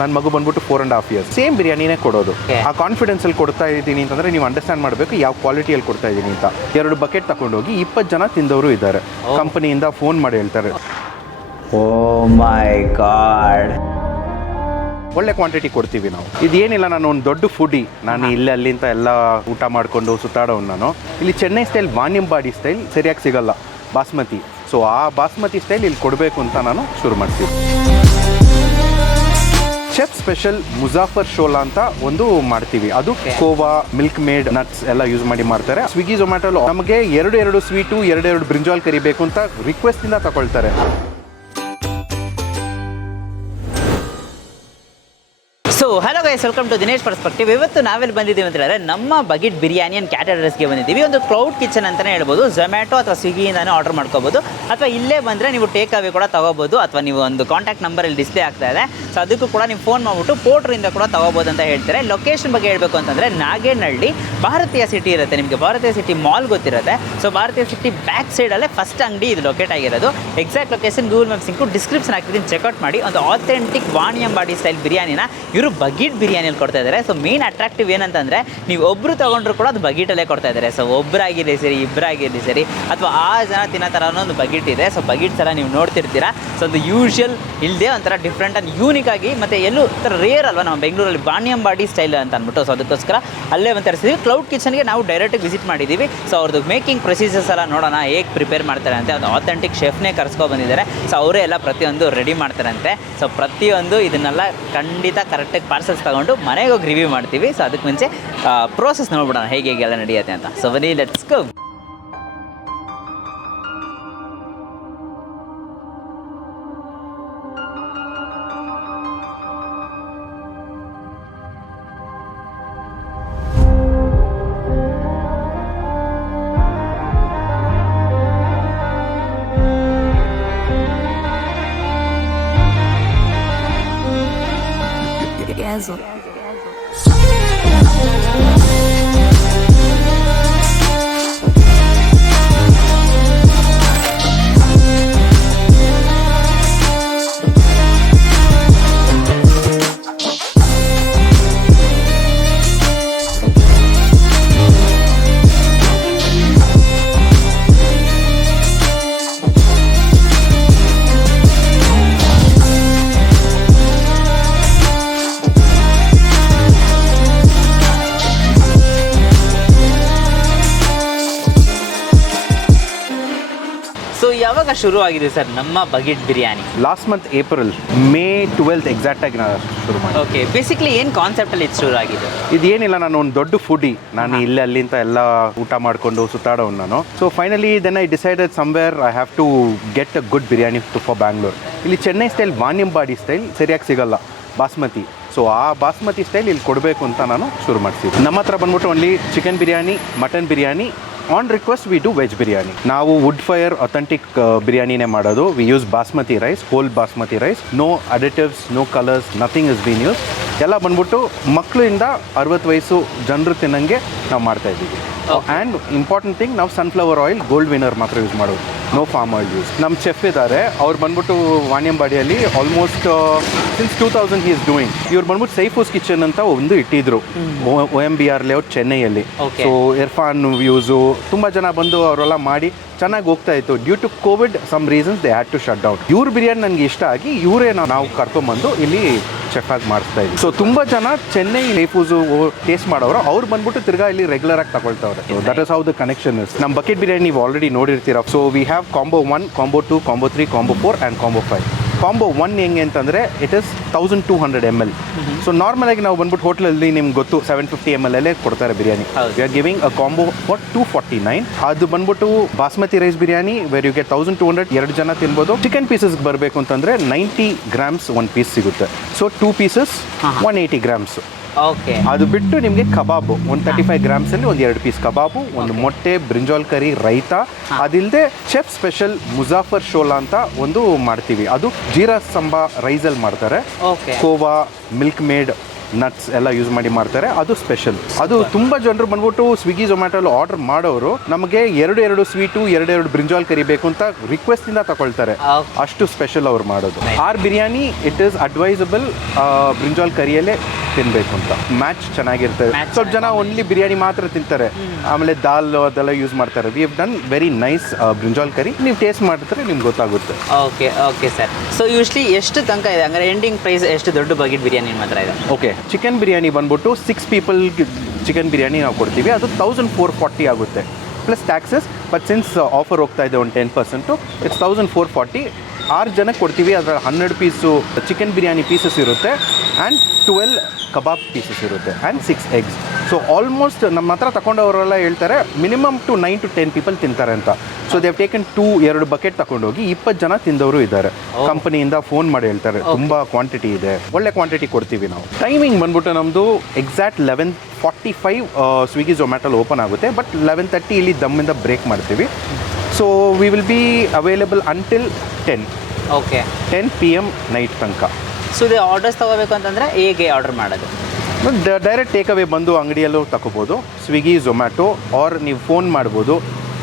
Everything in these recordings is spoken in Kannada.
ನನ್ನ ಮಗು ಬಂದ್ಬಿಟ್ಟು 4.5 years. ಸೇಮ್ ಬಿರಿಯಾನಿನೇ ಕೊಡೋದು. ಆ ಕಾನ್ಫಿಡೆನ್ಸ್ ಅಲ್ಲಿ ಕೊಡ್ತಾ ಇದ್ದೀನಿ ಅಂತಂದ್ರೆ ನೀವು ಅಂಡರ್ಸ್ಟ್ಯಾಂಡ್ ಮಾಡಬೇಕು ಯಾವ ಕ್ವಾಲಿಟಿಯಲ್ಲಿ ಕೊಡ್ತಾ ಇದ್ದೀನಿ ಅಂತ. 2 ಬಕೆಟ್ ತಗೊಂಡೋಗಿ 20 ಜನ ತಿಂದವರು ಇದ್ದಾರೆ. ಕಂಪನಿಯಿಂದ ಫೋನ್ ಮಾಡಿ ಹೇಳ್ತಾರೆ, ಓ ಮೈ ಗಾಡ್, ಒಳ್ಳೆ ಕ್ವಾಂಟಿಟಿ ಕೊಡ್ತೀವಿ ನಾವು. ಇದೇನಿಲ್ಲ, ನಾನು ಒಂದು ದೊಡ್ಡ ಫುಡಿ, ನಾನು ಇಲ್ಲಿ ಅಲ್ಲಿಂದ ಎಲ್ಲ ಊಟ ಮಾಡಿಕೊಂಡು ಸುತ್ತಾಡೋನು. ನಾನು ಇಲ್ಲಿ ಚೆನ್ನೈ ಸ್ಟೈಲ್ ವಾಣಿಯಂಬಾಡಿ ಸ್ಟೈಲ್ ಸರಿಯಾಗಿ ಸಿಗಲ್ಲ, ಬಾಸ್ಮತಿ. ಸೊ ಆ ಬಾಸ್ಮತಿ ಸ್ಟೈಲ್ ಇಲ್ಲಿ ಕೊಡಬೇಕು ಅಂತ ನಾನು ಶುರು ಮಾಡ್ತೀನಿ. ಚೆಫ್ ಸ್ಪೆಷಲ್ ಮುಜಾಫರ್ ಶೋಲಾ ಅಂತ ಒಂದು ಮಾಡ್ತೀವಿ. ಅದು ಕೋವಾ, ಮಿಲ್ಕ್ ಮೇಡ್, ನಟ್ಸ್ ಎಲ್ಲ ಯೂಸ್ ಮಾಡಿ ಮಾಡ್ತಾರೆ. ಸ್ವಿಗ್ಗಿ ಝೊಮ್ಯಾಟೊ ನಮಗೆ 2 ಸ್ವೀಟು 2 ಬ್ರಿಂಜಾಲ್ ಕರಿ ಬೇಕು ಅಂತ ರಿಕ್ವೆಸ್ಟ್ ಇಂದ ತಗೊಳ್ತಾರೆ. So hello guys, welcome to Dinesh perspective. ಇವತ್ತು ನಾವೆಲ್ಲಿ ಬಂದಿದ್ದೀವಿ ಅಂತ ಹೇಳಿದ್ರೆ ನಮ್ಮ ಬಕೆಟ್ ಬಿರಿಯಾನಿ ಅಂಡ್ ಕ್ಯಾಟರರ್ಸ್ಗೆ ಬಂದಿದ್ದೀವಿ. ಒಂದು ಕ್ಲೌಡ್ ಕಿಚನ್ ಅಂತಲೇ ಹೇಳ್ಬೋದು. ಝೊಮ್ಯಾಟೊ ಅಥವಾ ಸ್ವಿಗ್ಗಿಯಿಂದನೇ ಆರ್ಡರ್ ಮಾಡ್ಕೋಬೋದು, ಅಥವಾ ಇಲ್ಲೇ ಬಂದರೆ ನೀವು ಟೇಕ್ ಅವೇ ಕೂಡ ತೊಗೋಬೋದು, ಅಥವಾ ನೀವು ಒಂದು ಕಾಂಟ್ಯಾಕ್ಟ್ ನಂಬರಲ್ಲಿ ಡಿಸ್ಪ್ಲೇ ಆಗ್ತಾ ಇದೆ. ಸೊ ಅದಕ್ಕೂ ಕೂಡ ನೀವು ಫೋನ್ ಮಾಡಿಬಿಟ್ಟು ಪೋರ್ಟ್ರಿಂದ ಕೂಡ ತೊಗೋಬೋದು ಅಂತ ಹೇಳ್ತಾರೆ. ಲೊಕೇಶನ್ ಬಗ್ಗೆ ಹೇಳಬೇಕು ಅಂತಂದರೆ ನಾಗೇನಹಳ್ಳಿ ಭಾರತೀಯ ಸಿಟಿ ಇರುತ್ತೆ. ನಿಮಗೆ ಭಾರತೀಯ ಸಿಟಿ ಮಾಲ್ ಗೊತ್ತಿರುತ್ತೆ. ಸೊ ಭಾರತೀಯ ಸಿಟಿ ಬ್ಯಾಕ್ ಸೈಡಲ್ಲೇ ಫಸ್ಟ್ ಅಂಗಡಿ ಇದು ಲೊಕೇಟ್ ಆಗಿರೋದು. Exact location Google maps sink description ಹಾಕಿದ್ದೀನಿ, ಚೆಕ್ಔಟ್ ಮಾಡಿ. ಒಂದು ಆಥೆಂಟಿಕ್ ವಾಣಿಯಂಬಾಡಿ ಸ್ಟೈಲ್ ಬಿರಿಯಾನಿನ ಇವರು ಬಗೀಟ್ ಬಿರಿಯಾನಿಯಲ್ಲಿ ಕೊಡ್ತಾ ಇದ್ದಾರೆ. ಸೊ ಮೇನ್ ಅಟ್ರಾಕ್ಟಿವ್ ಏನಂತಂದರೆ ನೀವು ಒಬ್ಬರು ತೊಗೊಂಡ್ರು ಕೂಡ ಅದು ಬಗೀಟಲ್ಲೇ ಕೊಡ್ತಾ ಇದ್ದಾರೆ. ಸೊ ಒಬ್ಬರಾಗಿರಲಿ ಸರಿ, ಇಬ್ಬರಾಗಿರಲಿ ಸರಿ, ಅಥವಾ 6 ಜನ ತಿನ್ನೋ ಥರ ಒಂದು ಬಗೀಟ್ ಇದೆ. ಸೊ ಬಗೀಟ್ಸ್ ಎಲ್ಲ ನೀವು ನೋಡ್ತಿರ್ತೀರಾ. ಸೊ ಅದು ಯೂಶುವಲ್ ಇಲ್ಲದೆ ಒಂಥರ ಡಿಫ್ರೆಂಟ್ ಆ್ಯಂಡ್ ಯೂನಿಕ್ ಆಗಿ, ಮತ್ತು ಎಲ್ಲೂ ಒಂಥರ ರೇರ್ ಅಲ್ವಾ ನಮ್ಮ ಬೆಂಗಳೂರಲ್ಲಿ ವಾಣಿಯಂಬಾಡಿ ಸ್ಟೈಲ್ ಅಂತ ಅಂದ್ಬಿಟ್ಟು. ಸೊ ಅದಕ್ಕೋಸ್ಕರ ಅಲ್ಲೇ ಒಂದು ತರಿಸಿದ್ವಿ. ಕ್ಲೌಡ್ ಕಿಚನ್ಗೆ ನಾವು ಡೈರೆಕ್ಟಾಗಿ ವಿಸಿಟ್ ಮಾಡಿದ್ದೀವಿ. ಸೊ ಅವ್ರದ್ದು ಮೇಕಿಂಗ್ ಪ್ರೊಸೀಜರ್ಸ್ ಎಲ್ಲ ನೋಡೋಣ ಹೇಗೆ ಪ್ರಿಪೇರ್ ಮಾಡ್ತಾರೆ ಅಂತ. ಒಂದು ಆಥೆಂಟಿಕ್ ಶೆಫ್ನೇ ಕರ್ಸ್ಕೊ ಬಂದಿದ್ದಾರೆ. ಸೊ ಅವರೇ ಎಲ್ಲ ಪ್ರತಿಯೊಂದು ರೆಡಿ ಮಾಡ್ತಾರಂತೆ. ಸೊ ಪ್ರತಿಯೊಂದು ಇದನ್ನೆಲ್ಲ ಖಂಡಿತ ಕರೆಕ್ಟಾಗಿ ಪಾರ್ಸಲ್ಸ್ ತಗೊಂಡು ಮನೆಗೆ ಹೋಗಿ ರಿವ್ಯೂ ಮಾಡ್ತೀವಿ. ಸೊ ಅದಕ್ಕೆ ಮುಂಚೆ ಪ್ರೋಸೆಸ್ ನೋಡ್ಬಿಡೋಣ ಹೇಗೆಲ್ಲ ನಡೆಯುತ್ತೆ ಅಂತ. ಸೊ ಬನ್ನಿ, ಲೆಟ್ಸ್ ಗೋ. ಯಾವಾಗ ಶುರು ಆಗಿದೆ ಸರ್ ನಮ್ಮ bucket biryani? Last month April, May 12 ಎಕ್ಸಾಕ್ಟಾಗಿ ನಾನು ಶುರು ಮಾಡಿ. ಓಕೆ, ಬೇಸಿಕ್ಲಿ ಏನು ಕಾನ್ಸೆಪ್ಟಲ್ಲಿ ಇದು ಶುರು ಆಗಿದೆ? ಇದೇನಿಲ್ಲ, ನಾನು ಒಂದು ದೊಡ್ಡ ಫುಡಿ, ನಾನು ಇಲ್ಲಿ ಅಲ್ಲಿಂದ ಎಲ್ಲ ಊಟ ಮಾಡಿಕೊಂಡು ಸುತ್ತಾಡೋನು ನಾನು. So finally then I decided somewhere I have to get a good biryani for Bangalore. ಇಲ್ಲಿ ಚೆನ್ನೈ ಸ್ಟೈಲ್ ವಾಣಿಯಂಬಾಡಿ ಸ್ಟೈಲ್ ಸರಿಯಾಗಿ ಸಿಗಲ್ಲ, ಬಾಸ್ಮತಿ. ಸೊ ಆ ಬಾಸ್ಮತಿ ಸ್ಟೈಲ್ ಇಲ್ಲಿ ಕೊಡಬೇಕು ಅಂತ ನಾನು ಶುರು ಮಾಡ್ತೀನಿ. ನಮ್ಮ ಹತ್ರ ಬಂದ್ಬಿಟ್ಟು only chicken biryani, mutton biryani, on request we do veg biryani. ನಾವು ವುಡ್ ಫೈರ್ ಅಥೆಂಟಿಕ್ ಬಿರಿಯಾನಿನೇ ಮಾಡೋದು. We use basmati rice, whole basmati rice, no additives, no colours, nothing is been use. ಎಲ್ಲ ಬಂದ್ಬಿಟ್ಟು ಮಕ್ಕಳಿಂದ 60 ವಯಸ್ಸು ಜನರು ತಿನ್ನಂಗೆ ನಾವು ಮಾಡ್ತಾ ಇದ್ದೀವಿ. ಆ್ಯಂಡ್ ಇಂಪಾರ್ಟೆಂಟ್ ಥಿಂಗ್, ನಾವು ಸನ್ಫ್ಲವರ್ ಆಯಿಲ್ ಗೋಲ್ಡ್ ವಿನ್ನರ್ ಮಾತ್ರ ಯೂಸ್ ಮಾಡೋದು, ನೋ ಫಾರ್ಮ್ ಆಯಿಲ್ ಯೂಸ್. ನಮ್ಮ ಚೆಫ್ ಇದ್ದಾರೆ, ಅವ್ರು ಬಂದ್ಬಿಟ್ಟು ವಾಣಿಯಂಬಾಡಿಯಲ್ಲಿ almost since 2000 he is doing. ಇವ್ರು ಬಂದ್ಬಿಟ್ಟು ಸೈಫೂಸ್ ಕಿಚನ್ ಅಂತ ಒಂದು ಇಟ್ಟಿದ್ರು OMBR ಲೇಔಟ್ ಚೆನ್ನೈಯಲ್ಲಿ. ಸೊ ಇರ್ಫಾನ್ ವ್ಯೂಸು ತುಂಬ ಜನ ಬಂದು ಅವರೆಲ್ಲ ಮಾಡಿ ಚೆನ್ನಾಗಿ ಹೋಗ್ತಾ ಇತ್ತು. Due to COVID some reasons they had to shut down. ಇವ್ರ ಬಿರಿಯಾನಿ ನನಗೆ ಇಷ್ಟ ಆಗಿ ಇವರೇ ನಾವು ಕರ್ಕೊಂಡ್ಬಂದು ಇಲ್ಲಿ ಚೆಫ್ ಆಗಿ ಮಾಡಿಸ್ತಾ ಇದ್ವಿ. ಸೊ ತುಂಬ ಜನ ಚೆನ್ನೈ ಸೈಫೂಸು ಟೇಸ್ಟ್ ಮಾಡೋರು, ಅವ್ರು ಬಂದ್ಬಿಟ್ಟು ತಿರ್ಗಾ ಇಲ್ಲಿ ರೆಗ್ಯುಲರ್ ಆಗಿ ತಗೊಳ್ತಾವ್ರೆ. So that is how the connection is. ನಮ್ಮ ಬಕೆಟ್ ಬಿರಿಯಾನಿ ನೀವು ಆಲ್ರೆಡಿ ನೋಡಿರ್ತೀರ. So we have combo 1, combo 2, combo 3, combo 4 and combo 5. Combo 1 ಹೆಂಗೆ ಅಂತಂದರೆ it is 1200 ml. So normal ಆಗಿ ನಾವು ಬಂದ್ಬಿಟ್ಟು ಹೋಟ್ಲಲ್ಲಿ ನಿಮ್ಗೆ ಗೊತ್ತು 750 ml ಅಲ್ಲೇ ಕೊಡ್ತಾರೆ biryani. We are giving a combo for 249. ಅದು ಬಂದ್ಬಿಟ್ಟು basmati rice biryani where you get 1200, 2 ಜನ ತಿನ್ಬೋದು. ಚಿಕನ್ ಪೀಸಸ್ ಬರಬೇಕು ಅಂತಂದರೆ 90 grams 1 ಪೀಸ್ ಸಿಗುತ್ತೆ. So 2 pieces 180 grams. ಓಕೆ, ಅದು ಬಿಟ್ಟು ನಿಮಗೆ ಕಬಾಬು 135 grams ಅಲ್ಲಿ 2 ಪೀಸ್ ಕಬಾಬು, ಒಂದು ಮೊಟ್ಟೆ, ಬ್ರಿಂಜಾಲ್ ಕರಿ, ರೈತ. ಅದಿಲ್ಲದೆ ಚೆಫ್ ಸ್ಪೆಷಲ್ ಮುಜಾಫರ್ ಶೋಲಾ ಅಂತ ಒಂದು ಮಾಡ್ತೀವಿ. ಅದು ಜೀರಾ ಸಂಬಾ ರೈಸಲ್ಲಿ ಮಾಡ್ತಾರೆ. ಕೋವಾ, ಮಿಲ್ಕ್ ಮೇಡ್, ನಟ್ಸ್ ಎಲ್ಲ ಯೂಸ್ ಮಾಡಿ ಮಾಡ್ತಾರೆ, ಅದು ಸ್ಪೆಷಲ್. ಅದು ತುಂಬ ಜನರು ಬಂದ್ಬಿಟ್ಟು ಸ್ವಿಗ್ಗಿ ಝೊಮ್ಯಾಟೋಲ್ಲಿ ಆರ್ಡರ್ ಮಾಡೋರು ನಮಗೆ ಎರಡು ಸ್ವೀಟು ಎರಡು ಬ್ರಿಂಜಾಲ್ ಕರಿ ಬೇಕು ಅಂತ ರಿಕ್ವೆಸ್ಟಿಂದ ತಗೊಳ್ತಾರೆ. ಅಷ್ಟು ಸ್ಪೆಷಲ್ ಅವ್ರು ಮಾಡೋದು. Or biryani it is advisable brinjal ಕರಿಯಲ್ಲೇ ತಿನ್ನಬೇಕು ಅಂತ. ಮ್ಯಾಚ್ ಚೆನ್ನಾಗಿರ್ತದೆ. ಸ್ವಲ್ಪ ಜನ ಓನ್ಲಿ ಬಿರಿಯಾನಿ ಮಾತ್ರ ತಿಂತಾರೆ, ಆಮೇಲೆ ದಾಲ್ ಅದೆಲ್ಲ ಯೂಸ್ ಮಾಡ್ತಾರೆ. We have done very nice brinjal curry. ನೀವು ಟೇಸ್ಟ್ ಮಾಡಿದ್ರೆ ನಿಮ್ಗೆ ಗೊತ್ತಾಗುತ್ತೆ. Okay sir. ಸೊ ಯೂಶ್ಲಿ ಎಷ್ಟು ತನಕ ಇದೆ ಹಂಗಾರೆ ಎಂಡಿಂಗ್ ಪ್ರೈಸ್ ಎಷ್ಟು ದೊಡ್ಡ ಬಕೆಟ್ ಬಿರಿಯಾನಿ ಮಾತ್ರ ಇದೆ? ಓಕೆ, ಚಿಕನ್ ಬಿರಿಯಾನಿ ಬಂದ್ಬಿಟ್ಟು 6 people ಚಿಕನ್ ಬಿರಿಯಾನಿ ನಾವು ಕೊಡ್ತೀವಿ. ಅದು 1440 ಆಗುತ್ತೆ plus taxes. But since offer ಹೋಗ್ತಾ ಇದೆ ಒಂದು 10%, ಇಟ್ಸ್ 1440. 6 ಜನಕ್ಕೆ ಕೊಡ್ತೀವಿ. ಅದರಲ್ಲಿ 12 ಪೀಸು ಚಿಕನ್ ಬಿರಿಯಾನಿ ಪೀಸಸ್ ಇರುತ್ತೆ ಆ್ಯಂಡ್ 12 ಕಬಾಬ್ ಪೀಸಸ್ ಇರುತ್ತೆ ಆ್ಯಂಡ್ 6 eggs. ಸೊ ಆಲ್ಮೋಸ್ಟ್ ನಮ್ಮ ಹತ್ರ ತಗೊಂಡವರೆಲ್ಲ ಹೇಳ್ತಾರೆ ಮಿನಿಮಮ್ ಟು 9 to 10 people ತಿಂತಾರೆ ಅಂತ. So they have taken 2 bucket ತಗೊಂಡೋಗಿ 20 ಜನ ತಿಂದವರು ಇದ್ದಾರೆ. ಕಂಪನಿಯಿಂದ ಫೋನ್ ಮಾಡಿ ಹೇಳ್ತಾರೆ ತುಂಬ ಕ್ವಾಂಟಿಟಿ ಇದೆ, ಒಳ್ಳೆ ಕ್ವಾಂಟಿಟಿ ಕೊಡ್ತೀವಿ ನಾವು. ಟೈಮಿಂಗ್ ಬಂದ್ಬಿಟ್ಟು ನಮ್ಮದು ಎಕ್ಸಾಕ್ಟ್ 11:45 ಸ್ವಿಗ್ಗಿ ಝೊಮ್ಯಾಟೋಲ್ಲಿ ಓಪನ್ ಆಗುತ್ತೆ. ಬಟ್ 11:30 ಇಲ್ಲಿ ದಮ್ಮಿಂದ ಬ್ರೇಕ್ ಮಾಡ್ತೀವಿ. So we will be available until 10 PM night ತನಕ. ಸೊ ಇದು ಆರ್ಡರ್ಸ್ ತೊಗೋಬೇಕು ಅಂತಂದರೆ ಹೇಗೆ ಆರ್ಡರ್ ಮಾಡೋದು? ಡೈರೆಕ್ಟ್ ಟೇಕ್ ಅವೇ ಬಂದು ಅಂಗಡಿಯಲ್ಲೂ ತಗೋಬೋದು, ಸ್ವಿಗ್ಗಿ ಝೊಮ್ಯಾಟೊ, ಆರ್ ನೀವು ಫೋನ್ ಮಾಡ್ಬೋದು.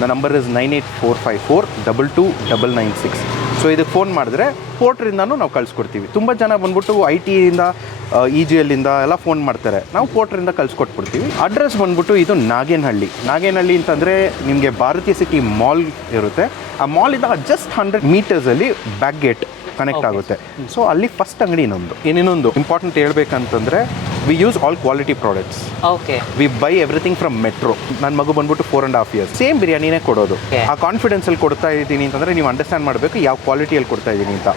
The number is 9845422996. ಸೊ ಇದಕ್ಕೆ ಫೋನ್ ಮಾಡಿದ್ರೆ ಪೋರ್ಟ್ರಿಂದನೂ ನಾವು ಕಳಿಸ್ಕೊಡ್ತೀವಿ. ತುಂಬ ಜನ ಬಂದ್ಬಿಟ್ಟು IT-ಯಿಂದ EGL-ಇಂದ ಎಲ್ಲ ಫೋನ್ ಮಾಡ್ತಾರೆ, ನಾವು ಪೋರ್ಟ್ರಿಂದ ಕಳಿಸ್ಕೊಟ್ಬಿಡ್ತೀವಿ. ಅಡ್ರೆಸ್ ಬಂದ್ಬಿಟ್ಟು ಇದು ನಾಗೇನಹಳ್ಳಿ ಅಂತಂದರೆ ನಿಮಗೆ ಭಾರತೀಯ ಸಿಟಿ ಮಾಲ್ ಇರುತ್ತೆ. ಆ ಮಾಲಿಂದ just 100 meters back gate connect ಆಗುತ್ತೆ. ಸೊ ಅಲ್ಲಿ ಫಸ್ಟ್ ಅಂಗಡಿ ನಮ್ಮದು. ಇನ್ನೊಂದು ಇಂಪಾರ್ಟೆಂಟ್ ಹೇಳ್ಬೇಕಂತಂದರೆ we use all quality products. We buy everything from Metro. ನನ್ನ ಮಗು ಬಂದ್ಬಿಟ್ಟು 4.5 years ಸೇಮ್ ಬಿರಿಯಾನಿನೇ ಕೊಡೋದು. ಆ ಕಾನ್ಫಿಡೆನ್ಸಲ್ಲಿ ಕೊಡ್ತಾ ಇದ್ದೀನಿ ಅಂತಂದರೆ ನೀವು ಅಂಡರ್ಸ್ಟ್ಯಾಂಡ್ ಮಾಡಬೇಕು ಯಾವ ಕ್ವಾಲಿಟಿಯಲ್ಲಿ ಕೊಡ್ತಾ ಇದ್ದೀನಿ ಅಂತ.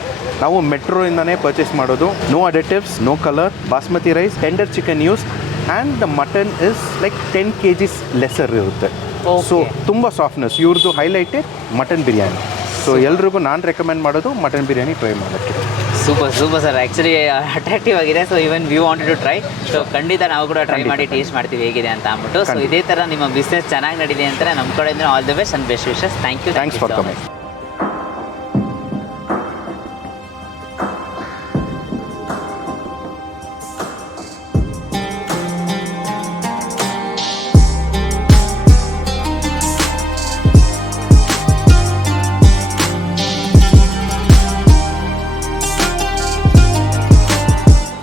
ನಾವು ಮೆಟ್ರೋಯಿಂದನೇ ಪರ್ಚೇಸ್ ಮಾಡೋದು. No additives, no colour, basmati rice, tender chicken use and the mutton is like 10 kgs lesser ಇರುತ್ತೆ. ಸೊ ತುಂಬ ಸಾಫ್ಟ್ನೆಸ್. ಇವ್ರದ್ದು ಹೈಲೈಟೇ ಮಟನ್ ಬಿರಿಯಾನಿ. ಸೊ ಎಲ್ರಿಗೂ ನಾನು ರೆಕಮೆಂಡ್ ಮಾಡೋದು ಮಟನ್ ಬಿರಿಯಾನಿ ಟ್ರೈ ಮಾಡೋಕ್ಕೆ. Super sir. ಆ್ಯಕ್ಚುಲಿ ಅಟ್ರಾಕ್ಟಿವ್ ಆಗಿದೆ. So even we wanted to try. So ಖಂಡಿತ ನಾವು ಕೂಡ ಟ್ರೈ ಮಾಡಿ ಟೇಸ್ಟ್ ಮಾಡ್ತೀವಿ ಹೇಗಿದೆ ಅಂತ ಅಂದ್ಬಿಟ್ಟು. ಸೊ ಇದೇ ಥರ ನಿಮ್ಮ ಬಿಸ್ನೆಸ್ ಚೆನ್ನಾಗಿ ನಡೀಲಿ ಅಂತ ನಮ್ಮ ಕಡೆಯಿಂದ all the best and best wishes. Thanks for coming.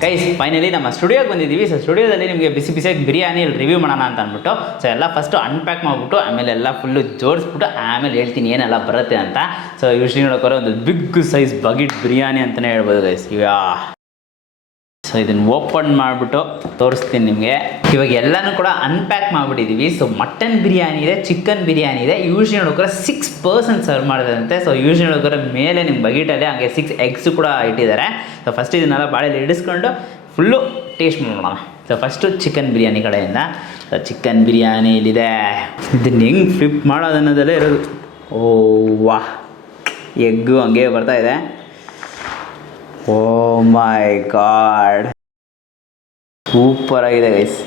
Guys finally ನಮ್ಮ ಸ್ಟುಡಿಯೋಗೆ ಬಂದಿದ್ದೀವಿ. ಸೊ ಸ್ಟುಡಿಯೋದಲ್ಲಿ ನಿಮಗೆ ಬಿಸಿಯಾಗಿ ಬಿರಿಯಾನಿ ರಿವ್ಯೂ ಮಾಡೋಣ ಅಂತ ಅಂದ್ಬಿಟ್ಟು ಸೊ ಎಲ್ಲ ಫಸ್ಟು ಅನ್ಪ್ಯಾಕ್ ಮಾಡಿಬಿಟ್ಟು ಆಮೇಲೆ ಎಲ್ಲ ಫುಲ್ಲು ಜೋಡಿಸ್ಬಿಟ್ಟು ಆಮೇಲೆ ಹೇಳ್ತೀನಿ ಏನೆಲ್ಲ ಬರುತ್ತೆ ಅಂತ. ಸೊ ಯೂಶ್ವಲಿ ನೋಡೋಕೆ ಒಂದು ಬಿಗ್ ಸೈಜ್ ಬಕೆಟ್ ಬಿರಿಯಾನಿ ಅಂತಲೇ ಹೇಳ್ಬೋದು ಗೈಸ್. ಸೊ ಇದನ್ನು ಓಪನ್ ಮಾಡಿಬಿಟ್ಟು ತೋರಿಸ್ತೀನಿ ನಿಮಗೆ. ಇವಾಗ ಎಲ್ಲನೂ ಕೂಡ ಅನ್ಪ್ಯಾಕ್ ಮಾಡಿಬಿಟ್ಟಿದ್ದೀವಿ. ಸೊ ಮಟನ್ ಬಿರಿಯಾನಿ ಇದೆ, ಚಿಕನ್ ಬಿರಿಯಾನಿ ಇದೆ. ಯೂಶ್ವಲಿ ನೋಡೋಕೆ 6 person ಸರ್ವ್ ಮಾಡಿದಂತೆ. ಸೊ ಯೂಶ್ವಲಿ ನೋಡೋಕೆ ಮೇಲೆ ನಿಮ್ಮ ಬಕೆಟಲ್ಲಿ ಹಂಗೆ 6 eggs ಕೂಡ ಇಟ್ಟಿದ್ದಾರೆ. ಸೊ ಫಸ್ಟ್ ಇದನ್ನೆಲ್ಲ ಬಾಳೆಯಲ್ಲಿ ಇಡಿಸ್ಕೊಂಡು ಫುಲ್ಲು ಟೇಸ್ಟ್ ಮಾಡೋಣ. ಸೊ ಫಸ್ಟು ಚಿಕನ್ ಬಿರಿಯಾನಿ ಕಡೆಯಿಂದ. ಸೊ ಚಿಕನ್ ಬಿರಿಯಾನಿ ಇಲ್ಲಿದೆ. ಇದನ್ನು ಹೆಂಗೆ ಫ್ಲಿಪ್ ಮಾಡೋದು ಅನ್ನೋದಲ್ಲೇ ಇರೋದು. ಓ ವಾಹ್, ಎಗ್ಗು ಹಂಗೆ ಬರ್ತಾ ಇದೆ. ಓ ಮೈ ಗಾಡ್, ಸೂಪರ್ ಆಗಿದೆ ಗೈಸ್.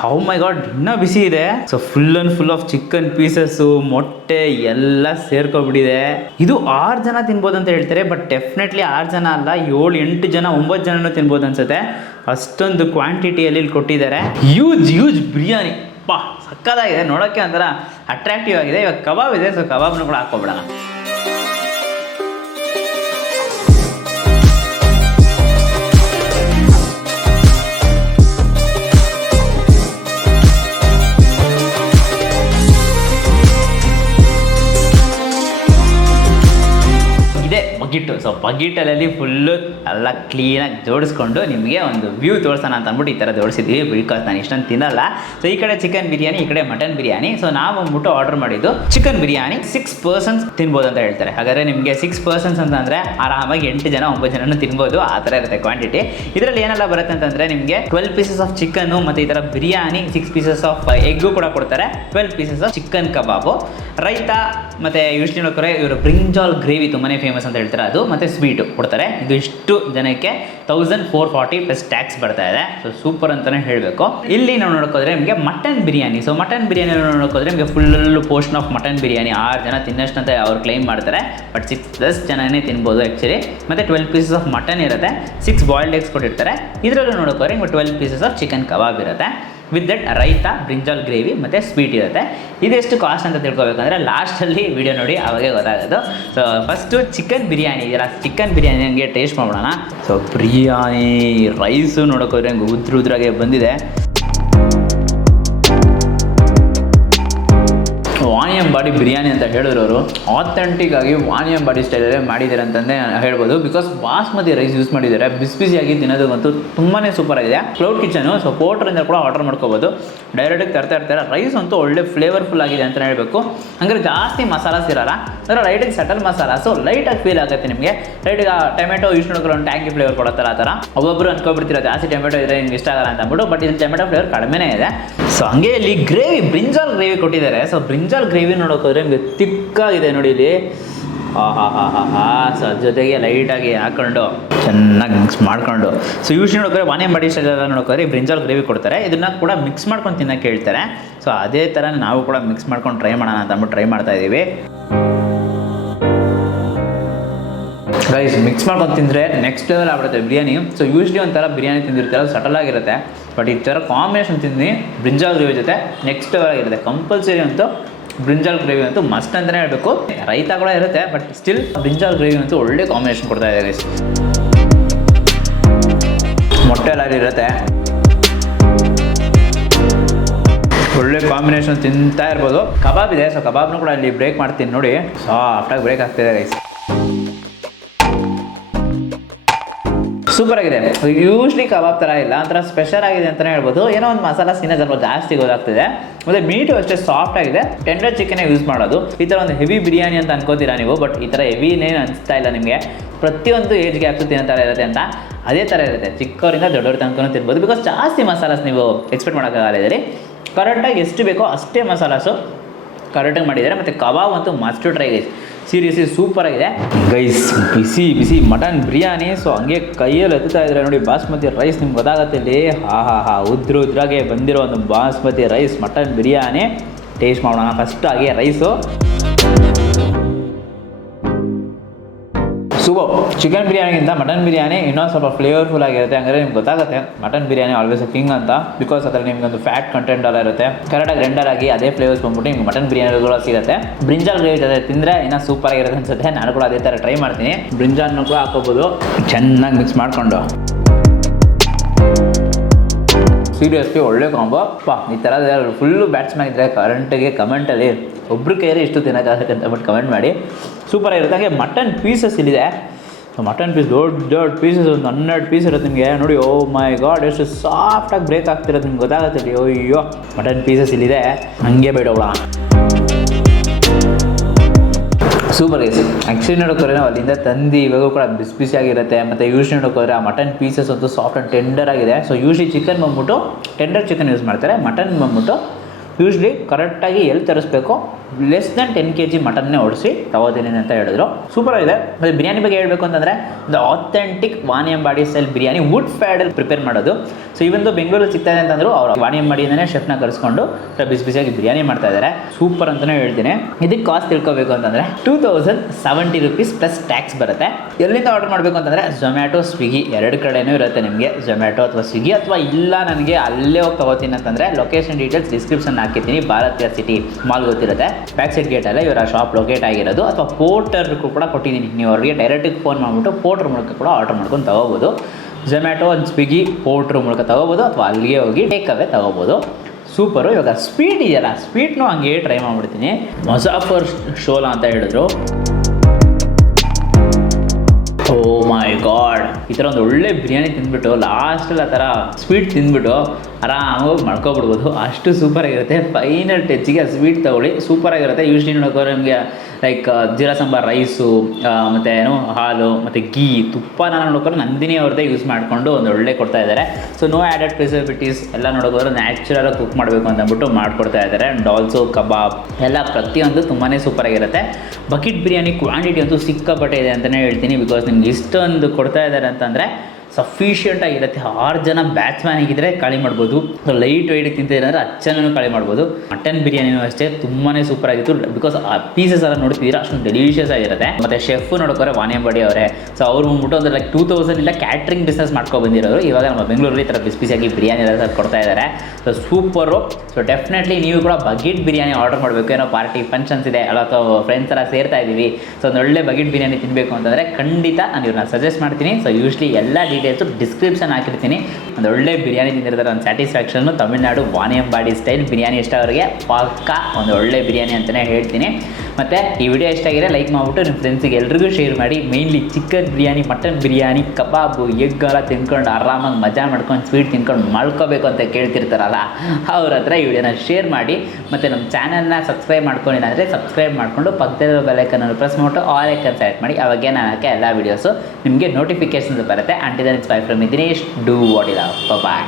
ಹೌ ಮೈ ಗಾಡ್, ಇನ್ನೂ ಬಿಸಿ ಇದೆ. So full and full of chicken pieces, ಮೊಟ್ಟೆ ಎಲ್ಲ ಸೇರ್ಕೊಬಿಟ್ಟಿದೆ. ಇದು 6 ಜನ ತಿನ್ಬೋದು ಅಂತ ಹೇಳ್ತಾರೆ. ಬಟ್ ಡೆಫಿನೆಟ್ಲಿ 6 ಜನ ಅಲ್ಲ, 7-8 ಜನ 9 ಜನನೂ ತಿನ್ಬೋದು ಅನ್ಸುತ್ತೆ. ಅಷ್ಟೊಂದು ಕ್ವಾಂಟಿಟಿಯಲ್ಲಿ ಇಲ್ಲಿ ಕೊಟ್ಟಿದ್ದಾರೆ. ಹ್ಯೂಜ್ ಬಿರಿಯಾನಿ. ಸಕ್ಕತ್ತಾಗಿದೆ ನೋಡೋಕ್ಕೆ, ಒಂಥರ ಅಟ್ರಾಕ್ಟಿವ್ ಆಗಿದೆ. ಇವಾಗ ಕಬಾಬ್ ಇದೆ. ಸೊ ಕಬಾಬ್ನ ಕೂಡ ಹಾಕ್ಕೊಬಿಡೋಣ. ಬಕೆಟು. ಸೊ ಬಕೆಟಲ್ಲಿ ಫುಲ್ಲು ಎಲ್ಲ ಕ್ಲೀನಾಗಿ ಜೋಡಿಸ್ಕೊಂಡು ನಿಮಗೆ ಒಂದು ವ್ಯೂ ತೋರಿಸೋಣ ಅಂತ ಅಂದ್ಬಿಟ್ಟು ಈ ಥರ ಜೋಡಿಸಿದ್ವಿ. ಬಿಕಾಸ್ ನಾನು ಇಷ್ಟೊಂದು ತಿನ್ನಲ್ಲ. ಸೊ ಈ ಕಡೆ ಚಿಕನ್ ಬಿರಿಯಾನಿ, ಈ ಕಡೆ ಮಟನ್ ಬಿರಿಯಾನಿ. ಸೊ ನಾವು ಅಂದ್ಬಿಟ್ಟು ಆರ್ಡರ್ ಮಾಡಿದ್ದು ಚಿಕನ್ ಬಿರಿಯಾನಿ. 6 persons ತಿನ್ಬೋದು ಅಂತ ಹೇಳ್ತಾರೆ. ಹಾಗಾದರೆ ನಿಮಗೆ 6 persons ಅಂತಂದರೆ ಆರಾಮಾಗಿ 8 ಜನ 9 ಜನನೂ ತಿನ್ಬೋದು. ಆ ಥರ ಇರುತ್ತೆ ಕ್ವಾಂಟಿಟಿ. ಇದರಲ್ಲಿ ಏನೆಲ್ಲ ಬರುತ್ತೆ ಅಂತಂದರೆ ನಿಮಗೆ 12 pieces ಆಫ್ ಚಿಕನ್ನು ಮತ್ತು ಈ ಥರ ಬಿರಿಯಾನಿ, 6 pieces ಆಫ್ ಎಗ್ಗು ಕೂಡ ಕೊಡ್ತಾರೆ, 12 pieces ಆಫ್ ಚಿಕನ್ ಕಬಾಬು, ರೈತ ಮತ್ತು ಯೂಶ್ವಲಿ ನೋಡ್ತಾರೆ ಇವರು ಬ್ರಿಂಜಾಲ್ ಗ್ರೇವಿ ತುಂಬಾ ಫೇಮಸ್ ಅಂತ ಹೇಳ್ತಾರೆ ಅದು, ಮತ್ತು ಸ್ವೀಟು ಕೊಡ್ತಾರೆ. ಇದು ಇಷ್ಟು ಜನಕ್ಕೆ 1440 ಪ್ಲಸ್ ಟ್ಯಾಕ್ಸ್ ಬರ್ತಾ ಇದೆ. ಸೊ ಸೂಪರ್ ಅಂತಲೇ ಹೇಳಬೇಕು. ಇಲ್ಲಿ ನಾವು ನೋಡೋಕೋದ್ರೆ ನಿಮಗೆ mutton biryani. So mutton biryani ನೋಡೋಕೋದ್ರೆ ನಿಮಗೆ full portion of mutton biryani 6 ಜನ ತಿನ್ನಷ್ಟು ಅಂತ ಅವ್ರು ಕ್ಲೈಮ್ ಮಾಡ್ತಾರೆ. ಬಟ್ 6+ ಜನನೇ ತಿನ್ಬೋದು ಆ್ಯಕ್ಚುಲಿ. ಮತ್ತು 12 ಪೀಸಸ್ ಆಫ್ ಮಟನ್ ಇರುತ್ತೆ, 6 ಬಾಯ್ಲ್ಡ್ ಎಗ್ಸ್ ಕೊಟ್ಟಿರ್ತಾರೆ. ಇದರಲ್ಲೂ ನೋಡೋಕೋದ್ರೆ ನಿಮಗೆ 12 ಪೀಸಸ್ ಆಫ್ ಚಿಕನ್ ಕಬಾಬ್ ಇರುತ್ತೆ. ವಿತ್ ದಟ್ ರೈತಾ, ಬ್ರಿಂಜಾಲ್ ಗ್ರೇವಿ ಮತ್ತು ಸ್ವೀಟ್ ಇರುತ್ತೆ. ಇದೆಷ್ಟು ಕಾಸ್ಟ್ ಅಂತ ತಿಳ್ಕೊಬೇಕಂದ್ರೆ ಲಾಸ್ಟಲ್ಲಿ ವಿಡಿಯೋ ನೋಡಿ ಅವಾಗೇ ಗೊತ್ತಾಗೋದು. ಸೊ ಫಸ್ಟು ಚಿಕನ್ ಬಿರಿಯಾನಿ ಇದೆಯಲ್ಲ, ಚಿಕನ್ ಬಿರಿಯಾನಿ ಹಂಗೆ ಟೇಸ್ಟ್ ಮಾಡೋಣ. ಸೊ ಬಿರಿಯಾನಿ ರೈಸು ನೋಡೋಕೋದ್ರೆ ಹಂಗೆ ಉದ್ರಾಗೆ ಬಂದಿದೆ. ವಾಣಿಯಂಬಾಡಿ ಬಿರಿಯಾನಿ ಅಂತ ಹೇಳಿದ್ರು ಅವರು. ಆಥೆಂಟಿಕ್ ಆಗಿ ವಾಣಿಯಂಬಾಡಿ ಸ್ಟೈಲಲ್ಲೇ ಮಾಡಿದ್ದಾರೆ ಅಂತಂದೇ ಹೇಳ್ಬೋದು. ಬಿಕಾಸ್ ಬಾಸ್ಮತಿ ರೈಸ್ ಯೂಸ್ ಮಾಡಿದ್ದಾರೆ. ಬಿಸಿಯಾಗಿ ತಿನ್ನೋದಕ್ಕಂತೂ ತುಂಬಾ ಸೂಪರ್ ಆಗಿದೆ. ಕ್ಲೌಡ್ ಕಿಚನು, ಸೊ ಪೋರ್ಟ್ರಿಂದ ಕೂಡ ಆರ್ಡರ್ ಮಾಡ್ಕೋಬೋದು. ಡೈರೆಕ್ಟಾಗಿ ತರ್ತಾ ಇರ್ತಾರೆ. ರೈಸ್ ಅಂತೂ ಒಳ್ಳೆ ಫ್ಲೇವರ್ಫುಲ್ ಆಗಿದೆ ಅಂತ ಹೇಳಬೇಕು. ಹಂಗಾರೆ ಜಾಸ್ತಿ ಮಸಾಲಾಸ್ ಇರಲ್ಲ, ಅಂದರೆ ಲೈಟಾಗಿ ಸಟಲ್ ಮಸಾಲ. ಸೊ ಲೈಟಾಗಿ ಫೀಲ್ ಆಗುತ್ತೆ ನಿಮಗೆ. ಲೈಟಾಗಿ ಟೊಮೆಟೊ ಯೂಸ್ ನೋಡಿದ್ರೆ ಒಂದು ಟ್ಯಾಂಕಿ ಫ್ಲೇವರ್ ಕೊಡೋತ್ತಲ್ಲ ಆ ಥರ. ಒಬ್ಬೊಬ್ಬರು ಅನ್ಕೊಬಿಡ್ತೀರ ಜಾಸ್ತಿ ಟೊಮೆಟೊ ಇದ್ರೆ ನಿಮ್ಗೆ ಇಷ್ಟ ಆಗಲ್ಲ ಅಂತ ಅಂದ್ಬಿಟ್ಟು. ಬಟ್ ಇಲ್ಲಿ ಟೊಮೆಟೊ ಫ್ಲೇವರ್ ಕಡಿಮೆನೇ ಇದೆ. ಸೊ ಹಂಗೆ ಇಲ್ಲಿ ಗ್ರೇವಿ, ಬ್ರಿಂಜಾಲ್ ಗ್ರೇವಿ ಕೊಟ್ಟಿದ್ದಾರೆ. ಸೊ ಬ್ರಿಂಜಾಲ್ ಗ್ರೇವಿ ನೋಡೋಕೋದ್ರೆ ನಿಮಗೆ ತಿಕ್ಕಾಗಿದೆ ನೋಡಿ ಇಲ್ಲಿ. ಸೊ ಅದ್ರ ಜೊತೆಗೆ ಲೈಟಾಗಿ ಹಾಕೊಂಡು ಚೆನ್ನಾಗಿ ಮಿಕ್ಸ್ ಮಾಡ್ಕೊಂಡು. ಸೊ ಯೂಸ್ ನೋಡೋಕೆ ವಾಣಿಯಂಬಾಡಿ ಸ್ಟೈಲ್ ನೋಡೋಕೋದ್ರೆ ಬ್ರಿಂಜಾಲ್ ಗ್ರೇವಿ ಕೊಡ್ತಾರೆ. ಇದನ್ನ ಕೂಡ ಮಿಕ್ಸ್ ಮಾಡ್ಕೊಂಡು ತಿನ್ನೋಕೆ ಹೇಳ್ತಾರೆ. ಸೊ ಅದೇ ಥರ ನಾವು ಕೂಡ ಮಿಕ್ಸ್ ಮಾಡ್ಕೊಂಡು ಟ್ರೈ ಮಾಡೋಣ ಅಂತ ಅಂದ್ಬಿಟ್ಟು ಟ್ರೈ ಮಾಡ್ತಾ ಇದ್ದೀವಿ. ರೈಸ್ ಮಿಕ್ಸ್ ಮಾಡ್ಕೊಂಡು ತಿಂದರೆ ನೆಕ್ಸ್ಟ್ ಲೆವೆಲ್ ಆಗ್ಬಿಡುತ್ತೆ ಬಿರಿಯಾನಿ. ಸೊ ಯೂಶ್ಲಿ ಒಂಥರ ಬಿರಿಯಾನಿ ತಿಂದಿರ್ತಾರೆ, ಸಟಲ್ ಆಗಿರುತ್ತೆ. ಬಟ್ ಈ ಥರ ಕಾಂಬಿನೇಷನ್ ತಿಂದು ಬ್ರಿಂಜಾಲ್ ಗ್ರೇವಿ ಜೊತೆ ನೆಕ್ಸ್ಟ್ ಲೆವೆಲ್ ಆಗಿರುತ್ತೆ. ಕಂಪಲ್ಸರಿ ಅಂತೂ ಬ್ರಿಂಜಾಲ್ ಗ್ರೇವಿ ಅಂತೂ ಮಸ್ಟ್ ಅಂತಲೇ ಹೇಳಬೇಕು. ರೈತಾ ಕೂಡ ಇರುತ್ತೆ, ಬಟ್ ಸ್ಟಿಲ್ ಬ್ರಿಂಜಾಲ್ ಗ್ರೇವಿ ಅಂತೂ ಒಳ್ಳೆ ಕಾಂಬಿನೇಷನ್ ಕೊಡ್ತಾ ಇದೆ ಗೈಸ್. ಮೊಟ್ಟೆ ಎಲ್ಲ ಇರುತ್ತೆ, ಒಳ್ಳೆ ಕಾಂಬಿನೇಷನ್ ತಿಂತಾ ಇರ್ಬೋದು. ಕಬಾಬ್ ಇದೆ. ಸೊ ಕಬಾಬ್ನು ಕೂಡ ಇಲ್ಲಿ ಬ್ರೇಕ್ ಮಾಡ್ತೀನಿ ನೋಡಿ. ಸಾಫ್ಟಾಗಿ ಬ್ರೇಕ್ ಆಗ್ತಿದೆ ಗೈಸ್. ಸೂಪರ್ ಆಗಿದೆ. ಯೂಶ್ಲಿ ಕಬಾಬ್ ಥರ ಇಲ್ಲ, ಒಂಥರ ಸ್ಪೆಷಲ್ ಆಗಿದೆ ಅಂತಲೇ ಹೇಳ್ಬೋದು. ಏನೋ ಒಂದು ಮಸಾಲ ಸೀನ ಸ್ವಲ್ಪ ಜಾಸ್ತಿ ಗೊತ್ತಾಗ್ತಿದೆ. ಮತ್ತು ಮೀಟು ಅಷ್ಟೇ ಸಾಫ್ಟ್ ಆಗಿದೆ. ಟೆಂಡರ್ ಚಿಕನೇ ಯೂಸ್ ಮಾಡೋದು. ಈ ಥರ ಒಂದು ಹೆವಿ ಬಿರಿಯಾನಿ ಅಂತ ಅನ್ಕೋತೀರಾ ನೀವು, ಬಟ್ ಈ ಥರ ಹೆವಿನೇನು ಅನಿಸ್ತಾ ಇಲ್ಲ ನಿಮಗೆ. ಪ್ರತಿಯೊಂದು ಏಜ್ ಗ್ಯಾಪ್ಸು ತಿನ್ನೋ ಥರ ಇರುತ್ತೆ ಅಂತ ಅದೇ ಥರ ಇರುತ್ತೆ. ಚಿಕ್ಕವರಿಂದ ದೊಡ್ಡವ್ರ ತನಕ ತಿನ್ಬೋದು. ಬಿಕಾಸ್ ಜಾಸ್ತಿ ಮಸಾಲಾಸ್ ನೀವು ಎಕ್ಸ್ಪೆಕ್ಟ್ ಮಾಡೋಕ್ಕಾಗಲ್ಲ ಇದರಲ್ಲಿ. ಕರೆಕ್ಟಾಗಿ ಎಷ್ಟು ಬೇಕೋ ಅಷ್ಟೇ ಮಸಾಲಾಸು ಕರೆಕ್ಟಾಗಿ ಮಾಡಿದ್ದಾರೆ. ಮತ್ತು ಕಬಾಬ್ ಅಂತೂ must try guys. Seriously super ಆಗಿದೆ ಗೈಸ್. ಬಿಸಿ ಬಿಸಿ ಮಟನ್ ಬಿರಿಯಾನಿ. ಸೊ ಹಂಗೆ ಕೈಯಲ್ಲಿ ಎತ್ತುತ್ತಾ ಇದ್ದಾರೆ ನೋಡಿ ಬಾಸ್ಮತಿ ರೈಸ್. ನಿಮ್ಗೆ ಗೊತ್ತಾಗತ್ತೆ ಇಲ್ಲಿ. ಉದ್ರಾಗೆ ಬಂದಿರೋ ಒಂದು basmati rice mutton biryani taste ಮಾಡೋಣ. ಫಸ್ಟ್ ಆಗಿ ರೈಸು ಸೂಪರ್. ಚಿಕನ್ ಬಿರಿಯಾನಿಗಿಂತ ಮಟನ್ ಬಿರಿಯಾನಿ ಇನ್ನೊಂದು ಸ್ವಲ್ಪ ಫ್ಲೇವರ್ಫುಲ್ ಆಗಿರುತ್ತೆ. ಹಂಗಾದ್ರೆ ನಿಮ್ಗೆ ಗೊತ್ತಾಗುತ್ತೆ ಮಟನ್ ಬಿರಿಯಾನಿ ಆಲ್ವೇಸ್ ಕಿಂಗ್ ಅಂತ. ಬಿಕಾಸ್ ಅದರಲ್ಲಿ ನಿಮ್ಗೆ ಒಂದು ಫ್ಯಾಟ್ ಕಂಟೆಂಟ್ ಎಲ್ಲ ಇರುತ್ತೆ. ಕರೆಕ್ಟಾಗಿ ರೆಂಡರ್ ಆಗಿ ಅದೇ ಫ್ಲೇವರ್ಸ್ ಬಂದ್ಬಿಟ್ಟು ನಿಮ್ಗೆ ಮಟನ್ ಬಿರಿಯಾನಿಗಳು ಸಿಗುತ್ತೆ. ಬ್ರಿಂಜಾಲ್ ಗ್ರೇವಿ ಜೊತೆ ತಿಂದರೆ ಇನ್ನೂ ಸೂಪರ್ ಆಗಿರುತ್ತೆ ಅನ್ಸುತ್ತೆ. ನಾನು ಕೂಡ ಅದೇ ಥರ ಟ್ರೈ ಮಾಡ್ತೀನಿ. ಬ್ರಿಂಜಾಲ್ನು ಕೂಡ ಹಾಕೋಬೋದು. ಚೆನ್ನಾಗಿ ಮಿಕ್ಸ್ ಮಾಡಿಕೊಂಡು ಸೀರಿಯಸ್ಲಿ ಒಳ್ಳೆ ಕಾಂಬೋ. ಈ ಥರದ ಫುಲ್ಲು ಬ್ಯಾಟ್ಸ್ಮನ್ ಇದ್ದರೆ ಕಮೆಂಟಲ್ಲಿ ಒಬ್ರು ಕೈಯಲ್ಲಿ ಇಷ್ಟು ತಿನ್ನೋಕ್ಕಾಗುತ್ತೆ ಅಂತ ಬಟ್ ಕಮೆಂಟ್ ಮಾಡಿ. ಸೂಪರ್ ಆಗಿರುತ್ತೆ. ಹಾಗೆ ಮಟನ್ ಪೀಸಸ್ ಇಲ್ಲಿದೆ. ಮಟನ್ ಪೀಸ್ ದೊಡ್ಡ ಪೀಸಸ್ ಒಂದು 12 ಪೀಸ್ ಇರುತ್ತೆ ನಿಮಗೆ ನೋಡಿ. ಓ ಮೈ ಗಾಡ್, ಎಷ್ಟು ಸಾಫ್ಟಾಗಿ ಬ್ರೇಕ್ ಆಗ್ತಿರೋದು ನಿಮ್ಗೆ ಗೊತ್ತಾಗುತ್ತೆ. ಅಯ್ಯೋ ಮಟನ್ ಪೀಸಸ್ ಇಲ್ಲಿದೆ. ಹಂಗೆ ಬೇಡೋಣ. Super guys. ಆ್ಯಕ್ಚುಲಿ ನೋಡೋಕೋದ್ರೆ ನಾವು ಅಲ್ಲಿಂದ ತಂದು ಇವಾಗ ಕೂಡ ಬಿಸಿಯಾಗಿರುತ್ತೆ. ಮತ್ತು ಯೂಶ್ಲಿ ನೋಡೋಕೋದ್ರೆ ಆ ಮಟನ್ ಪೀಸಸ್ ಅಂತೂ ಸಾಫ್ಟ್ ಆ್ಯಂಡ್ ಟೆಂಡರ್ ಆಗಿದೆ. ಸೊ ಯೂಶ್ಲಿ ಚಿಕನ್ ಬಂದ್ಬಿಟ್ಟು ಟೆಂಡರ್ ಚಿಕನ್ ಯೂಸ್ ಮಾಡ್ತಾರೆ. ಮಟನ್ ಬಂದ್ಬಿಟ್ಟು ಯೂಶ್ಲಿ ಕರೆಕ್ಟಾಗಿ ಎಲ್ಲಿ ತರಿಸ್ಬೇಕು ಲೆಸ್ ದೆನ್ 10 kg ಮಟನ್ನೇ ಓಡಿಸಿ ತಗೋತೀನಿ ಅಂತ ಹೇಳಿದ್ರು. ಸೂಪರ್ ಆಗಿದೆ. ಮತ್ತು ಬಿರಿಯಾನಿ ಬಗ್ಗೆ ಹೇಳಬೇಕು ಅಂತಂದರೆ ಒಂದು authentic Vaniyambadi style biryani wood ಫೈರ್ಡಲ್ಲಿ ಪ್ರಿಪೇರ್ ಮಾಡೋದು. ಸೊ ಇವೊಂದು ಬೆಂಗಳೂರಲ್ಲಿ ಸಿಗ್ತಾ ಇದೆ ಅಂತಂದ್ರು ಅವ್ರು ವಾಣಿಯಂಬಾಡಿಯಿಂದನೇ ಶೆಫ್ನ ಕರೆಸ್ಕೊಂಡು ಬಿಸಿಯಾಗಿ ಬಿರಿಯಾನಿ ಮಾಡ್ತಾ ಇದ್ದಾರೆ. ಸೂಪರ್ ಅಂತಲೇ ಹೇಳ್ತೀನಿ. ಇದಕ್ಕೆ ಕಾಸ್ಟ್ ತಿಳ್ಕೊಬೇಕು ಅಂತಂದರೆ 2070 ರೂಪೀಸ್ ಪ್ಲಸ್ ಟ್ಯಾಕ್ಸ್ ಬರುತ್ತೆ. ಎಲ್ಲಿಂದ ಆರ್ಡರ್ ಮಾಡಬೇಕು ಅಂತಂದರೆ ಝೊಮ್ಯಾಟೊ, ಸ್ವಿಗ್ಗಿ ಎರಡು ಕಡೆಯೂ ಇರುತ್ತೆ ನಿಮಗೆ. ಝೊಮ್ಯಾಟೊ ಅಥವಾ ಸ್ವಿಗ್ಗಿ, ಅಥವಾ ಇಲ್ಲ ನನಗೆ ಅಲ್ಲೇ ಹೋಗಿ ತಗೋತೀನಿ ಅಂತಂದರೆ ಲೊಕೇಶನ್ ಡೀಟೇಲ್ಸ್ ಡಿಸ್ಕ್ರಿಪ್ಷನ್ ಹಾಕಿರ್ತೀನಿ. ಭಾರತೀಯ ಸಿಟಿ ಮಾಲ್ ಗೊತ್ತಿರುತ್ತೆ. ಬ್ಯಾಕ್ ಸೈಡ್ ಗೇಟಲ್ಲೇ ಇವರ ಶಾಪ್ ಲೊಕೇಟ್ ಆಗಿರೋದು. ಅಥವಾ ಪೋರ್ಟರ್ಗೂ ಕೂಡ ಕೊಟ್ಟಿದ್ದೀನಿ. ನೀವು ಅವ್ರಿಗೆ ಡೈರೆಕ್ಟಿಗೆ ಫೋನ್ ಮಾಡಿಬಿಟ್ಟು ಪೋರ್ಟರ್ ಮೂಲಕ ಕೂಡ ಆರ್ಡರ್ ಮಾಡ್ಕೊಂಡು ತಗೋಬೋದು. ಝೊಮ್ಯಾಟೊ, ಸ್ವಿಗ್ಗಿ, ಪೋರ್ಟ್ರ್ ಮೂಲಕ ತಗೋಬೋದು. ಅಥವಾ ಅಲ್ಲಿಗೆ ಹೋಗಿ ಟೇಕ್ ಅವೇ ತಗೋಬೋದು. ಸೂಪರು. ಇವಾಗ ಸ್ವೀಟ್ ಇದೆಯಲ್ಲ, ಸ್ವೀಟ್ನು ಹಂಗೆ ಟ್ರೈ ಮಾಡಿಬಿಡ್ತೀನಿ. ಮುಜಾಫರ್ ಶೋಲಾ ಅಂತ ಹೇಳಿದ್ರು. ಓ ಮೈ ಗಾಡ್, ಈ ಥರ ಒಂದು ಒಳ್ಳೆ ಬಿರಿಯಾನಿ ತಿಂದ್ಬಿಟ್ಟು ಲಾಸ್ಟಲ್ಲಿ ಆ ಥರ ಸ್ವೀಟ್ ತಿಂದ್ಬಿಟ್ಟು ಆರಾಮಾಗಿ ಮಾಡ್ಕೊಬಿಡ್ಬೋದು. ಅಷ್ಟು ಸೂಪರಾಗಿರುತ್ತೆ. ಫೈನಲ್ ಟಚ್ಗೆ ಆ ಸ್ವೀಟ್ ತೊಗೊಳ್ಳಿ, ಸೂಪರಾಗಿರುತ್ತೆ. ಯೂಶ್ಲಿ ನೋಡೋಕೆ ನಿಮಗೆ ಲೈಕ್ ಜೀರಾ ಸಾಂಬಾರ್ ರೈಸು ಮತ್ತು ಏನು ಹಾಲು ಮತ್ತು ಗೀ ತುಪ್ಪನ ನೋಡೋಕೆ ನಂದಿನಿ ಅವ್ರದ್ದೇ ಯೂಸ್ ಮಾಡಿಕೊಂಡು ಒಂದು ಒಳ್ಳೆ ಕೊಡ್ತಾ ಇದ್ದಾರೆ. ಸೊ ನೋ ಆ್ಯಡೆಡ್ ಪ್ರಿಸರ್ವೇಟಿವ್ಸ್ ಎಲ್ಲ ನೋಡೋಕೆ ನ್ಯಾಚುರಲಾಗಿ ಕುಕ್ ಮಾಡಬೇಕು ಅಂತ ಅಂದ್ಬಿಟ್ಟು ಮಾಡಿಕೊಡ್ತಾ ಇದ್ದಾರೆ. ಆ್ಯಂಡ್ ಆಲ್ಸೋ ಕಬಾಬ್ ಎಲ್ಲ ಪ್ರತಿಯೊಂದು ತುಂಬಾ ಸೂಪರಾಗಿರುತ್ತೆ. ಬಕೆಟ್ ಬಿರಿಯಾನಿ ಕ್ವಾಂಟಿಟಿ ಅಂತೂ ಸಿಕ್ಕಾಪಟ್ಟೆ ಇದೆ ಅಂತಲೇ ಹೇಳ್ತೀನಿ. ಬಿಕಾಸ್ ನಿಮ್ಗೆ ಇಷ್ಟೊಂದು ಕೊಡ್ತಾ ಇದ್ದಾರೆ ಅಂತಂದರೆ ಸಫಿಷಿಯೆಂಟ್ ಆಗಿರುತ್ತೆ. 6 ಜನ ಬ್ಯಾಚ್ಮ್ಯಾನ್ ಆಗಿದ್ದರೆ ಖಾಲಿ ಮಾಡ್ಬೋದು. ಲೈಟ್ ವೈಟ್ ತಿಂತಿದ್ರೆ ಅಂದರೆ 10 ಜನನೂ ಖಾಲಿ ಮಾಡ್ಬೋದು. ಮಟನ್ ಬಿರಿಯಾನಿನೂ ಅಷ್ಟೇ ತುಂಬಾ ಸೂಪರ್ ಆಗಿತ್ತು. ಬಿಕಾಸ್ ಆ ಪೀಸಸ್ ಎಲ್ಲ ನೋಡ್ತಿದ್ದೀರಾ ಅಷ್ಟೊಂದು ಡೆಲಿಷಿಯಸ್ ಆಗಿರುತ್ತೆ. ಮತ್ತು ಶೆಫ್ ನೋಡೋಕೆ ವಾಣಿಯಂಬಾಡಿ ಅವರೇ. ಸೊ ಅವ್ರು ಬಂದ್ಬಿಟ್ಟು ಒಂದು ಲೈಕ್ 2000 ಕ್ಯಾಟ್ರಿಂಗ್ ಬಿಸ್ನೆಸ್ ಮಾಡ್ಕೊಂಡು ಬಂದಿರೋರು. ಇವಾಗ ನಮ್ಮ ಬೆಂಗಳೂರಲ್ಲಿ ಈ ಥರ ಬಿಸಿಯಾಗಿ ಬಿರಿಯಾನಿ ಎಲ್ಲ ಕೊಡ್ತಾ ಇದ್ದಾರೆ. So super. ಸೊ ಡೆಫಿನೆಟ್ಲಿ ನೀವು ಕೂಡ ಬಕೆಟ್ ಬಿರಿಯಾನಿ ಆರ್ಡರ್ ಮಾಡಬೇಕು. ಏನೋ ಪಾರ್ಟಿ ಫಂಕ್ಷನ್ಸ್ ಇದೆ ಅಲ್ಲ ಅಥವಾ ಫ್ರೆಂಡ್ಸ್ ಎಲ್ಲ ಸೇರ್ತಾ ಇದ್ದೀವಿ, ಸೊ ಒಂದು ಒಳ್ಳೆ ಬಕೆಟ್ ಬಿರಿಯಾನಿ ತಿನ್ನಬೇಕು ಅಂತಂದರೆ ಖಂಡಿತ ನಾನು ಇವ್ರನ್ನ ಸಜೆಸ್ಟ್ ಮಾಡ್ತೀನಿ. ಸೊ ಯೂಶ್ಲಿ ಎಲ್ಲ ಡೀಟೇಲ್ಸು ಡಿಸ್ಕ್ರಿಪ್ಷನ್ ಹಾಕಿರ್ತೀನಿ. ಒಂದು ಒಳ್ಳೆ ಬಿರಿಯಾನಿ ತಿಂದಿರ್ತಾರೆ, ಒಂದು ಸ್ಯಾಟಿಸ್ಫ್ಯಾಕ್ಷನ್ನು. ತಮಿಳ್ನಾಡು ವಾಣಿಯಂಬಾಡಿ ಸ್ಟೈಲ್ ಬಿರಿಯಾನಿ ಇಷ್ಟ ಅವರಿಗೆ ಪಕ್ಕಾ ಒಂದು ಒಳ್ಳೆ ಬಿರಿಯಾನಿ ಅಂತಲೇ ಹೇಳ್ತೀನಿ. ಮತ್ತು ಈ ವಿಡಿಯೋ ಇಷ್ಟ ಆಗಿದೆ ಲೈಕ್ ಮಾಡಿಬಿಟ್ಟು ನಿಮ್ಮ ಫ್ರೆಂಡ್ಸಿಗೆ ಎಲ್ರಿಗೂ ಶೇರ್ ಮಾಡಿ. Mainly chicken biryani, mutton biryani, kebab, egg ಎಲ್ಲ ತಿನ್ಕೊಂಡು ಆರಾಮಾಗಿ ಮಜಾ ಮಾಡ್ಕೊಂಡು ಸ್ವೀಟ್ ತಿನ್ಕೊಂಡು ಮಾಡ್ಕೋಬೇಕು ಅಂತ ಕೇಳ್ತಿರ್ತಾರಲ್ಲ ಅವ್ರ ಹತ್ರ ಈ ವಿಡಿಯೋನ ಶೇರ್ ಮಾಡಿ. ಮತ್ತು ನಮ್ಮ ಚಾನಲ್ನ ಸಬ್ಸ್ಕ್ರೈಬ್ ಮಾಡ್ಕೊಂಡಿಲ್ಲ ಅಂದರೆ ಸಬ್ಸ್ಕ್ರೈಬ್ ಮಾಡಿಕೊಂಡು ಪಕ್ಕದಲ್ಲಿರೋ ಬೆಲ್ಲೈಕನ್ನು ಪ್ರೆಸ್ ಮಾಡಿಬಿಟ್ಟು ಆಲ್ ಐಕನ್ ಸೆಲೆಕ್ಟ್ ಮಾಡಿ. ಅವಾಗೇ ನಾನು ಹಾಕಿ ಎಲ್ಲ ವೀಡಿಯೋಸು ನಿಮಗೆ ನೋಟಿಫಿಕೇಷನ್ಸ್ ಬರುತ್ತೆ. Until then it's bye from Dinesh. Do what you love. By.